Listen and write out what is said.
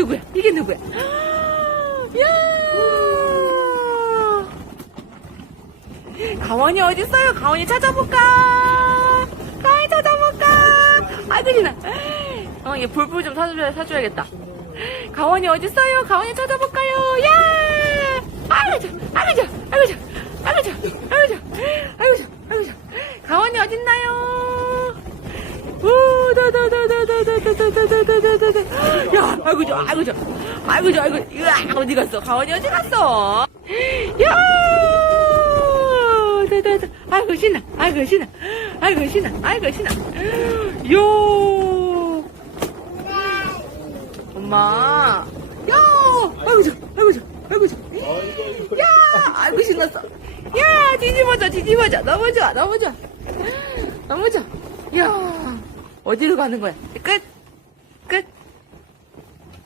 누구야? 이게 누구야? 야! 가원이 어디 있어요? 가원이 찾아볼까? 가원이 찾아볼까? 아들이나. 어, 얘 볼풀 좀 사줘야, 사줘야겠다. 가원이 어디 있어요? 가원이 찾아볼까요? 야! 아이고, 아이고, 아이고, 아이고, 아이고, 아이고, 아이고, 가원이 어딨나요? 우, 다다다다다다다다다다다. 아이고, 저, 아이고, 저, 아이고, 저, 아이고, 으아, 어디 갔어? 가원이 어디 갔어? 야! 다, 다, 다. 아이고, 신나, 아이고, 신나, 아이고, 신나, 아이고, 신나. 요! 엄마. 야! 아이고, 저, 아이고, 저, 아이고, 저. 야! 아이고, 신났어. 야! 뒤집어져, 뒤집어져. 너무 좋아, 너무 좋아. 너무 좋아. 야! 어디로 가는 거야? 끝! 끝!